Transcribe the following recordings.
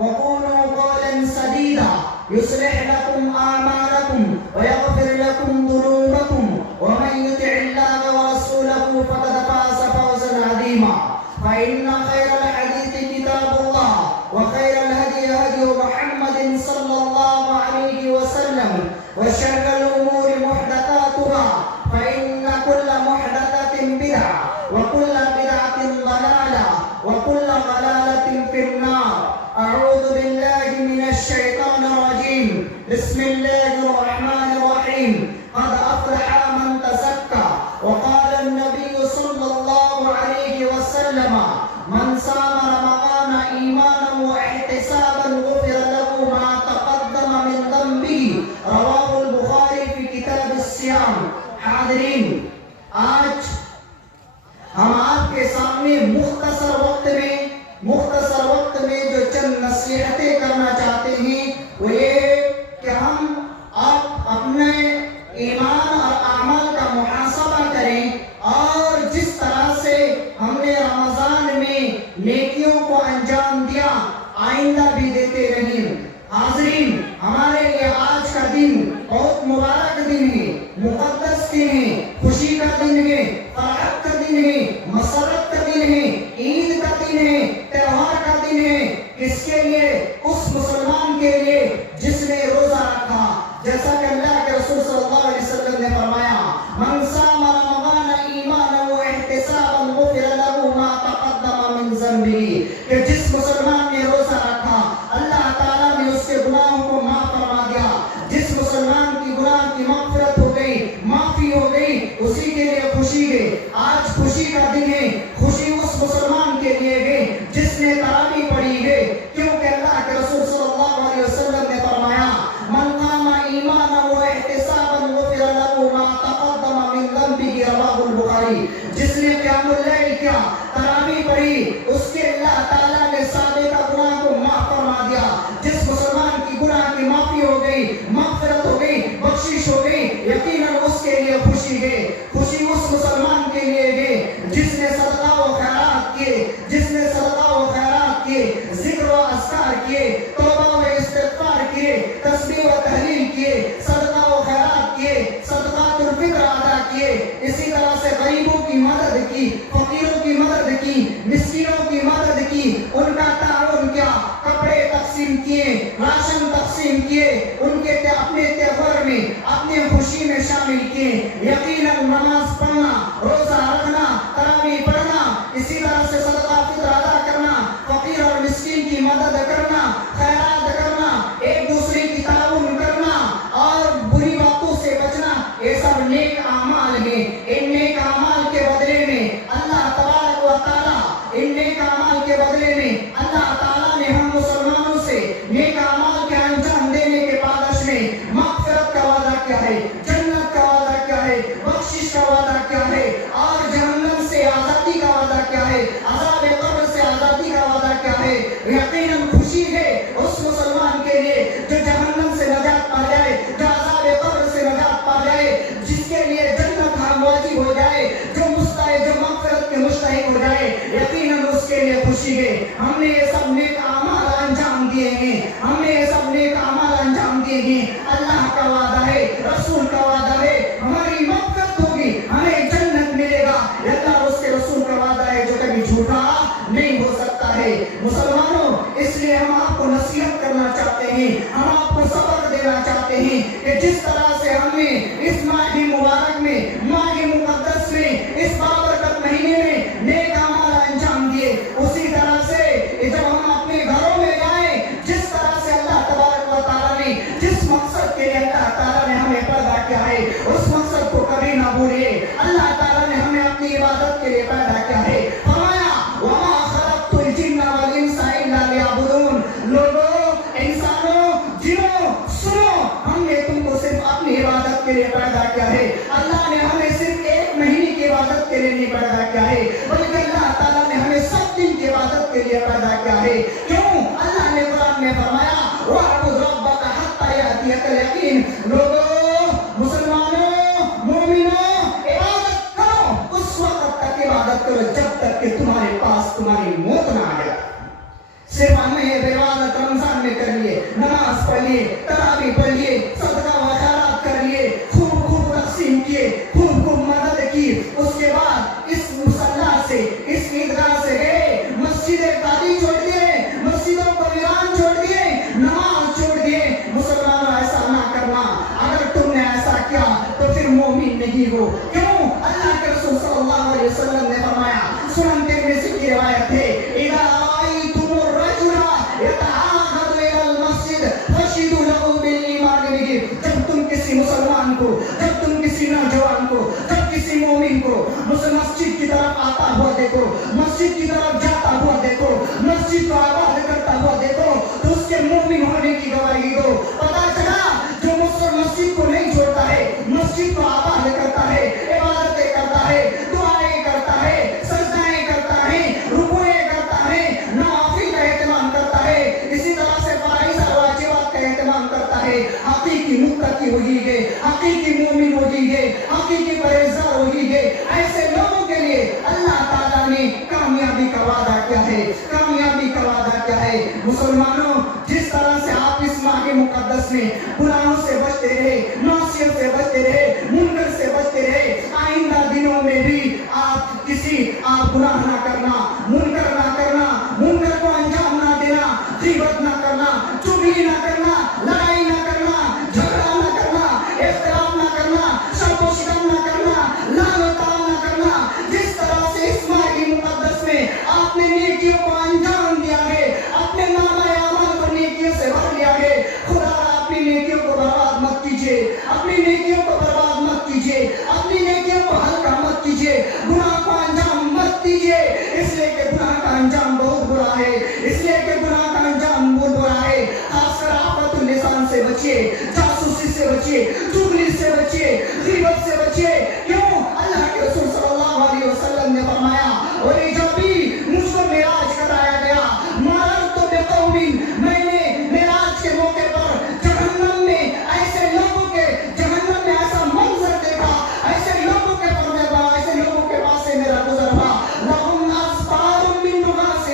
وقولوا قولا سديدا يصلح لكم أعمالكم ويغفر لكم ذنوبكم ومن يطع الله ورسوله فقد فاز فوزا عظيما فإن خير الحديث كتاب الله وخير الهدي هدي محمد صلى الله عليه وسلم وشر الأمور محدثاتها فإن كل محدثة بدعة وكل بدعة ضلالة وكل ضلالة في النار. أعوذ بالله من الشيطان الرجيم. بسم الله الرحمن الرحيم. قد أفلح من تزكى وقال النبي صلى الله عليه وسلم من صام رمضان إيمانا واحتسابا غفر له ما تقدم من ذنبه. رواه البخاری في کتاب الصيام. حاضرین، آج ہم آپ کے سامنے مختصر وقت میں جو چند نصیحتیں کرنا چاہتے ہیں وہ یہ کہ ہم اپنے ایمان اور اعمال کا محاسبہ کریں اور جس طرح سے ہم نے رمضان میں نیکیوں کو انجام دیا آئندہ بھی دیتے رہیں. حاضرین، ہمارے لیے آج کا دن بہت مبارک دن ہے، مقدس دن ہے، خوشی کا دن ہے، فرحت کا دن ہے، مسرت کا دن ہے، عید کا دن ہے، تہوار کا دن ہے. کس کے لیے؟ اس مسلمان کے لیے جس نے روزہ رکھا. جیسا کہ اللہ کے رسول صلی اللہ علیہ وسلم نے فرمایا من صام رمضان ایمانا واحتسابا غفر له ما تقدم من ذنبه، کہ جس مسلمان نے روزہ رکھا اللہ تعالیٰ نے اس کے گناہوں کو معاف فرما دیا. جس مسلمان کی گناہ کی مغفرت ہو گئی، معافی ہو گئی، اسی کے لیے خوشی ہے. آج خوشی کا دن ہے. خوشی اس مسلمان کے لیے ہے جس نے تراویح پڑھی ہے، کیونکہ اللہ کے رسول صلی اللہ علیہ وسلم نے فرمایا من قام ایمانا واحتسابا غفر له ما تقدم من ذنبه. رواه البخاری. جس نے قیام اللیل کیا، تراویح پڑھی، اس کے اللہ تعالیٰ نے سابقہ گناہ کو معاف فرما دیا. جس مسلمان کی گناہ کی معافی ہو گئی، مغفرت ہو گئی، بخشش ہو گئی، یقیناً اس کے لیے خوشی ہے. خوشی اس مسلمان کے لیے ہے جس نے صدقہ و خیرات کیے، ذکر و اذکار کیے، توبہ و استغفار کیے، تسبیح و تحلیل کیے، صدقہ و خیرات کیے، صدقات الفطر ادا کیے. اسی طرح سے غریبوں کی مدد کی، فقیروں کی مدد کی، مسکینوں کی مدد کی، ان کا تعاون کیا، کپڑے تقسیم کیے، راشن تقسیم کیے، ان کے اپنے تہوار میں اپنے خوشی میں شامل کیے. یقیناً نماز پڑھنا، روزہ رکھنا، تراویح پڑھنا، اسی طرح سے صدقہ فطر ادا کرنا، فقیر اور مسکین کی مدد کرنا، خیرات کرنا، ایک دوسرے کی تعاون کرنا اور بری باتوں سے بچنا، یہ سب نیک اعمال ہیں. ان نیک اعمال کے بدلے میں اللہ تبارک و تعالیٰ نے ہم مسلمانوں سے نیک اعمال کے انجام دینے کے بعد میں مغفرت کا وعدہ کیا ہے، جنت کا وعدہ کیا ہے، بخشش کا وعدہ کیا ہے، اور جہنم سے آزادی کا وعدہ کیا ہے، عذاب قبر سے آزادی کا وعدہ کیا ہے. یقیناً خوشی ہے اس مسلمان کے لیے جو جہنم سے نجات پا جائے، جو عذاب قبر سے نجات پا جائے، جس کے لیے جنت ہم واجب ہو جائے، جو مغفرت کے مستحق ہو جائے. یقیناً اس کے لیے خوشی ہے. ہم نے یہ سب نیک اعمال انجام دیے ہیں، اللہ کا وعدہ ہے، رسول کا وعدہ ہے، ہماری مغفرت ہوگی، ہمیں جنت ملے گا. اللہ اور اس کے رسول کا وعدہ ہے جو کبھی جھوٹا نہیں ہو سکتا ہے. مسلمانوں، اس لیے ہم آپ کو نصیحت کرنا چاہتے ہیں، ہم آپ کو سبق دینا چاہتے ہیں کہ جس طرح سے ہم نے اس ماہ مبارک میں، ماہ مقدس میں، اس بابرکت مہینے میں نیک اعمال انجام دیے، اسی طرح سے جب ہم اپنے گھروں میں جائیں، جس طرح سے اللہ تبارک و تعالیٰ نے جس مقصد کے لیے اللہ تعالیٰ نے ہمیں پیدا کیا ہے اس مقصد کو کبھی نہ بھولئے. اللہ تعالیٰ نے ہمیں اپنی عبادت کے لیے پیدا کیا ہے. فرمایا وَمَا خَلَقْتُ الْجِنَّ وَالْإِنسَ إِلَّا لِيَعْبُدُونَ. لوگوں، انسانوں، جنوں، سنو، ہم نے تم کو صرف اپنی عبادت کے لیے پیدا کیا ہے. اللہ نے ہمیں صرف ایک مہینے کی عبادت کے لیے نہیں پیدا کیا ہے، بلکہ اللہ تعالیٰ نے ہمیں سب دن کی عبادت کے لیے پیدا کیا ہے. کیوں؟ اللہ نے قرآن میں فرمایا وَاعْبُدْ رَبَّكَ حَتَّىٰ يَأْتِيَكَ الْيَقِينُ. لوگوں، مسلمانوں، مومنوں، عبادت کرو، اس وقت تک عبادت کرو جب تک کہ تمہارے پاس تمہاری موت نہ آ جائے. صرف ہمیں عبادت رمضان میں کر لیے, نماز پڑھ لیے, تراویح پڑھ لیے, صدقہ و خیرات کر لیے, خوب خوب تقسیم کیے, خوب خوب مدد کی. اس کے بعد اس مصلی سے, اس عیدگاہ سے گئے, مسجد قاضی چھوڑ دیے, مسجدوں کو ویران چھوڑ دیے, نماز چھوڑ دیے. مسلمانوں ایسا نہ کرنا. اگر تم نے ایسا کیا تو پھر مومن نہیں ہو. کیوں؟ اللہ کے رسول صلی اللہ علیہ وسلم نے فرمایا, سنن ترمذی کی روایت ہے, اذا رأيتم الرجل يتعاهد الى المسجد فاشهدوا له بالایمان به. جب تم کسی مسلمان کو, جب تم کسی نوجوان کو, جب کسی مومن کو مسجد کی طرف آتا ہوا دیکھو, مسجد کی طرف جاتا ہوا دیکھو, مسجد کو آباد کرتا ہوا دیکھو, تو اس کے مومن ہونے کی گواہی دو. پتا چلا جو مسجد کو نہیں چھوڑتا ہے, مسجد کو آباد کرتا ہے, عبادتیں کرتا ہے, دعائیں کرتا ہے, سجدائیں کرتا ہے, رکوعیں کرتا ہے, نوافل کا اہتمام کرتا ہے, اسی طرح سے فرائض اور واجبات کا اہتمام کرتا ہے, حقیقی متقی ہوگی ہے, حقیقی مومن ہوگی ہے, حقیقی پرہیزگار ہوگی ہے. ایسے لوگوں کے لیے اللہ تعالیٰ نے کامیابی کا وعدہ کیا ہے, کامیابی کا وعدہ کیا ہے. مسلمانوں, جس طرح سے آپ اس ماہ کے مقدس میں گناہوں سے بچتے رہے, معصیت سے بچتے رہے, منکر سے بچتے رہے, آئندہ دنوں میں بھی آپ گناہ نہ کرنا, منکر نہ کرنا, منکر کو انجام نہ دینا, غیبت نہ کرنا, چغلی نہ کرنا, لڑائی نہ کرنا, جھگڑا نہ کرنا, اختلاف نہ کرنا, شر و شتم نہ کرنا, لعن و طعن نہ کرنا. جس طرح سے اس ماہ کے مقدس میں آپ نے نیکیوں کو انجام دیا ہے, اپنے نامہ اعمال کو نیکیوں سے بھر لیا ہے, خدا اپنی نیکیوں کو برباد مت کیجیے, اپنی نیکیوں کو برباد مت کیجیے, اپنی نیکیوں کو ہلکا مت کیجیے, گناہ کو انجام مت دیجیے. اس لیے کہ گناہ کا انجام بہت برا ہے, اس لیے کہ گناہ کا انجام بہت برا ہے. خاص کر آفت اللسان سے بچیے, جاسوسی سے بچیے, چغلی سے بچیے, غیبت سے بچیے. کیوں؟ اللہ کے رسول صلی اللہ علیہ وسلم نے فرمایا, اور جب بھی مجھ کو معراج کرایا گیا, مررت بقوم, میں نے معراج کے موقع پر جہنم میں ایسے لوگوں کے, جہنم میں ایسا منظر دیکھا, ایسے لوگوں کے پردے پر, ایسے لوگوں کے پاس سے میرا گزر ہوا, لہم اصفار من نحاس,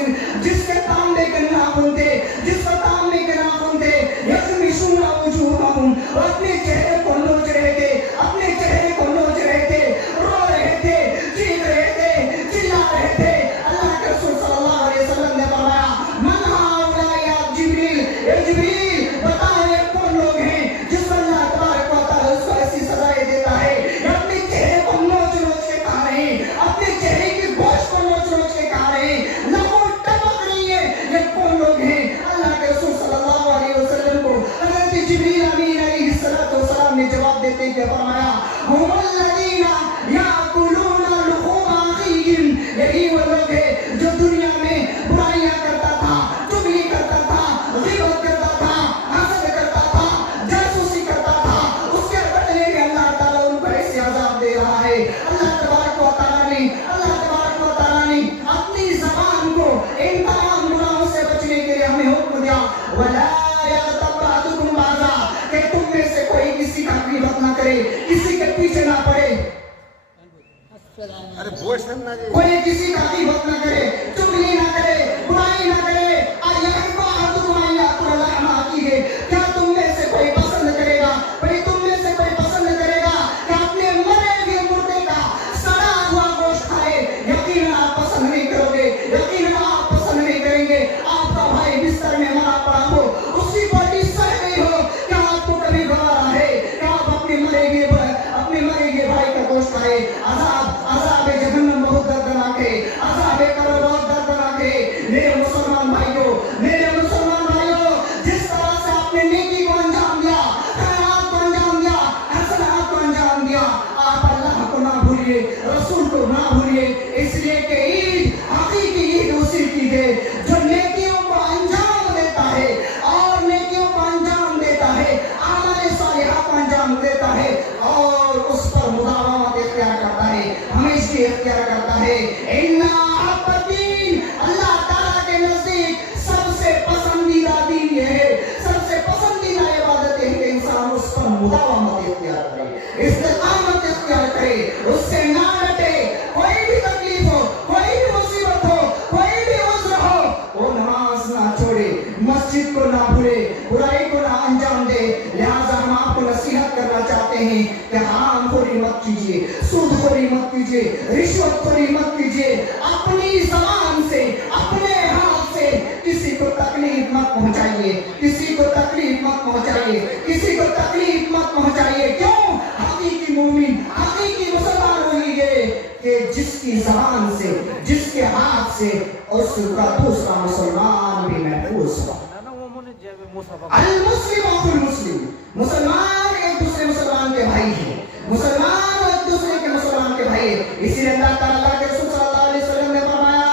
جس کے تانبے کے ناخن تھے, جس کے تانبے کے ناخن تھے, یخمشون وجوہہم, اور اپنے چہرے کو نوچ رہے تھے, اپنے چہرے کو نوچ رہے تھے, رو رہے تھے, چیخ رہے تھے, چلا رہے تھے. اللہ کے رسول صلی اللہ علیہ وسلم نے فرمایا, من ہؤلاء یا جبریل, اے جبریل بتاؤ یہ کون لوگ ہیں جس پر اللہ تبارک و تعالیٰ اس کو ایسی سزائیں دیتا ہے, یہ اپنے چہرے کو نوچ نوچ کے کہا رہے ہیں, اپنے چہرے کی گوشت کو نوچ نوچ کے کہا رہے ہیں, لہو ٹپک رہی ہے, یہ کون لوگ ہیں؟ اللہ کے رسول صلی اللہ علیہ وسلم کو حضرت جبریل امین علیہ السلام نے جواب دیتے ہوئے فرمایا, هم الذین یاکلون لحوم اخیہم, یہی وہ لوگ ہیں جو دنیا میں برائیاں کرتا تھا, چغلی کرتا تھا, غیبت کرتا تھا, حسد کرتا تھا, جاسوسی کرتا تھا, اس کے بدلے میں اللہ تعالیٰ ان کو ایسے عذاب دے رہا ہے. اللہ تبارک و تعالیٰ نے اپنی زبان کو ان تمام گناہوں سے بچنے کے لیے ہمیں حکم دیا, وَلَا يَغْتَبْ بَعْضُكُمْ بَعْضًا, کہ تم میں سے کوئی کسی کا غیبت نہ کرے, کسی کے پیچھے نہ پڑے, کوئی کسی کا غیبت نہ کرے, چغلی نہ کرے, برائی نہ کرے. اَيَحِبُّ أَحَدُكُمْ أَن يَأْكُلَ لَحْمَ أَخِيهِ, کیا تم میں سے کوئی پسند کرے گا, بھئی تم میں سے کوئی پسند کرے گا کہ اپنے مرے ہوئے مردے کا سڑا ہوا گوشت کھائے؟ یقیناً آپ پسند نہیں کرو گے, یقیناً آپ پسند نہیں کریں گے. آپ کا بھائی بستر میں مرا پڑا ہو, اسی باڈی سڑ گئی ہو, کیا آپ کو کبھی گوارا ہے کہ آپ اپنے مرے ہوئے بھائی کا گوشت کھائے؟ عذاب جہنم بہت دردناک ہے, عذاب قبر بہت دردناک ہے. میرے مسلمان بھائیوں, جس طرح سے آپ نے نیکی کو انجام دیا, خیرات کو انجام دیا, حسنات کو انجام دیا, آپ اللہ کو نہ بھولیے, رسول کو نہ بھولیے. اس لیے کہ عید, حقیقی عید اسی کی ہے جو نیکیوں کو انجام دیتا ہے, اور نیکیوں کو انجام دیتا ہے, اعمال صالحہ کو انجام دیتا ہے, اور اس پر مداومت اختیار کرتا ہے, ہمیشہ اختیار کرتا ہے. اللہ تعالیٰ کے نزدیک سب سے پسندیدہ دین یہ ہے, سب سے پسندیدہ عبادت ہے کہ انسان اس پر مداومت اختیار کرے, استقامت اختیار کرے, اس سے نہ ڈٹے. کوئی بھی تکلیف ہو, کوئی بھی مصیبت ہو, کوئی بھی عذر ہو, وہ نماز نہ چھوڑے, مسجد کو نہ بھولے, برائی کو نہ انجام دے. لہٰذا ہم آپ کو نصیحت کرنا چاہتے ہیں کہ حرام خوری مت کیجیے, سود خوری مت کیجیے, رشوت خوری مت کیجیے. اپنی زبان سے, اپنے ہاتھ سے کسی کو تکلیف مت پہنچائیے, کسی کو تکلیف مت پہنچائیے, کسی کو تکلیف مت پہنچائیے. کیوں؟ حقیقی مومن, حقیقی مسلمان وہی ہے کہ جس کی زبان سے, جس کے ہاتھ سے اس کا دوسرا مسلمان بھی محفوظ ہو. المسلم اخو المسلم, مسلمان ایک دوسرے مسلمان کے بھائی ہیں, مسلمان ایک دوسرے کے مسلمان کے بھائی ہیں. اسی لیے اللہ تعالیٰ کے رسول صلی اللہ علیہ وسلم نے فرمایا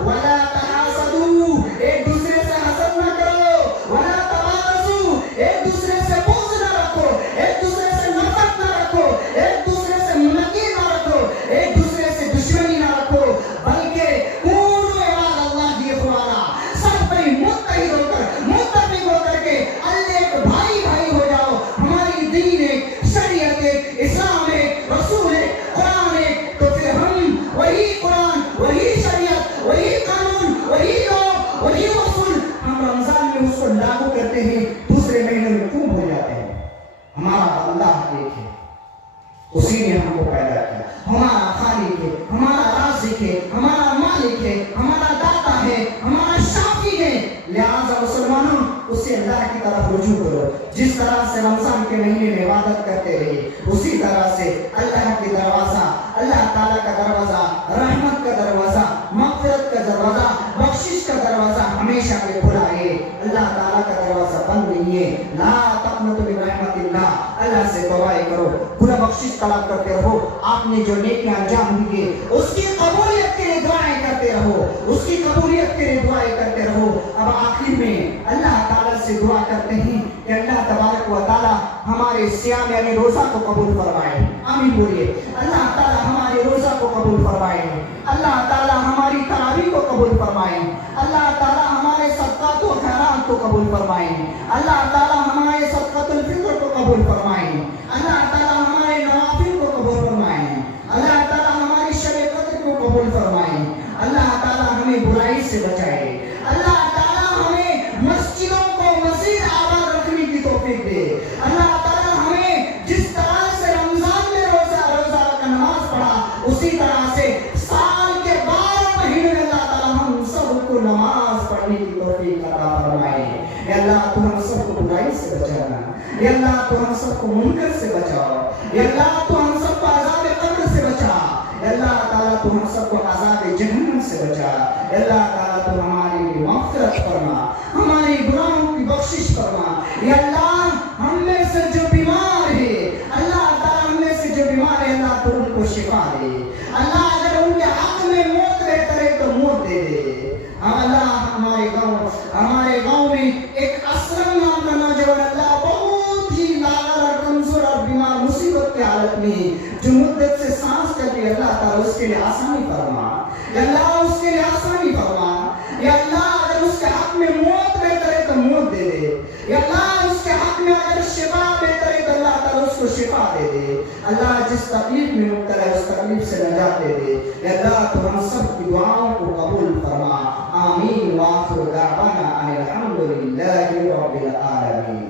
وَلَا تَحَاسَدُوا, ایک دوسرے سے حسد نہ کرو, وَلَا تَبَاغَضُوا, ایک دوسرے سے بغض نہ رکھو, ایک دوسرے سے نفرت نہ رکھو, ایک دوسرے سے منقی نہ رکھو, ایک دوسرے سے دشمنی نہ رکھو, بلکہ کونوا عباد اللہ اخوانا, سب پر متحد ہو کر, متفق ہو کر کے اللہ ایک بھائی بھائی ہو جاؤ. ہماری دین ایک, شریعت ایک, اسلام ایک, رسول ایک, قرآن ایک. تو پھر ہم وہی قرآن, وہی شریعت, وہی قانون, وہی لوگ, وہی اصول ہم رمضان میں اس کو لاگو کرتے ہیں, دوسرے مہینے میں کیوں بھول جاتے ہیں؟ ہمارا اللہ ایک ہے, اسی نے ہم کو پیدا کیا, ہمارا خالق ہے, ہمارا رازق ہے, ہمارا مالک ہے, ہمارا داتا ہے, ہمارا شافی ہے. لہذا مسلمانوں اسی اللہ کی طرف رجوع کرو. جس طرح سے رمضان کے مہینے میں عبادت کرتے رہے, اسی طرح سے اللہ کی دروازہ, اللہ تعالیٰ کا دروازہ, رحمت کا دروازہ, مغفرت کا دروازہ, بخشش کا دروازہ ہمیشہ پہ کھلا ہے. اللہ تعالیٰ کا دروازہ بند نہیں ہے. لا تقنطوا من رحمت اللہ, اللہ سے دعائیں کرو, خدا بخشش طلب کرتے رہو. آپ نے جو نیکیاں انجام دیے اس کی قبولیت کے لیے دعائیں کرتے رہو, اس کی قبولیت کے لیے دعائیں کرتے رہو. اب آخر میں اللہ تعالیٰ سے دعا کرتے ہیں کہ اللہ تبارک و تعالیٰ ہمارے صیام یعنی روزہ کو قبول فرمائے. آمین بولیے. اللہ تعالیٰ ہمارے روزہ کو قبول فرمائے, اللہ تعالیٰ ہماری تراویح کو قبول فرمائے, اللہ تعالیٰ ہمارے صدقات و خیرات کو قبول فرمائے, اللہ تعالیٰ ہمارے صدقۃ الفطر کو قبول فرمائے, اللہ تعالیٰ ہمارے نوافل کو قبول فرمائے, اللہ تعالیٰ ہماری شب قدر کو قبول فرمائے, اللہ تعالیٰ ہمیں برائی سے بچائے, اللہ تعالیٰ ہمیں مسجدوں کو مزید آباد رکھنے کی توفیق دے. اللہ تعالیٰ ہمیں جس طرح سے رمضان میں روزہ کا نماز پڑھا, اسی طرح سے سال کے 12 مہینے میں اللہ تعالیٰ ہم سب کو نماز پڑھنے کی توفیق عطا فرمائے. اے اللہ تو ہم سب کو برائی سے بچانا, اے اللہ تو ہم سب کو منکر سے بچاؤ, اے اللہ تو ہم سب کو عذاب قبر سے بچا, اے اللہ تعالیٰ تو ہم سب کو عذاب جہنم سے بچا, اے اللہ تعالیٰ تو ہمارے لیے مغفرت فرما, ہماری گناہوں کی بخشش فرما. اے اللہ ہم میں سے جو بیمار ہے, اللہ تعالیٰ ہم میں سے جو بیمار ہے, اللہ تو ان کو شفا دے. اللہ اگر ان کے حق میں موت بہتر ہے تو موت دے دے. اللہ ہمارے گاؤں میں ایک اسلم نام کا نوجوان, اللہ بہت ہی لاغر اور کمزور اور بیمار مصیبت کی حالت میں, جو مدت سے سانس کر رہی, اللہ تعالیٰ اس کے لیے آسانی فرما, اللہ اس کے لیے آسانی فرما. یا اللہ اگر اس کے حق میں موت بہتر ہے تو موت دے دے, یا اللہ اس کے حق میں اگر شفا بہتر ہے تو اللہ تعالیٰ اس کو شفا دے دے. اللہ جس تکلیف میں مبتلا ہے اس تکلیف سے نجات دے دے. یا اللہ تو ہم سب کی دعاؤں کو قبول فرما. آمین. وآخر دعوانا ان الحمد للہ رب العالمین.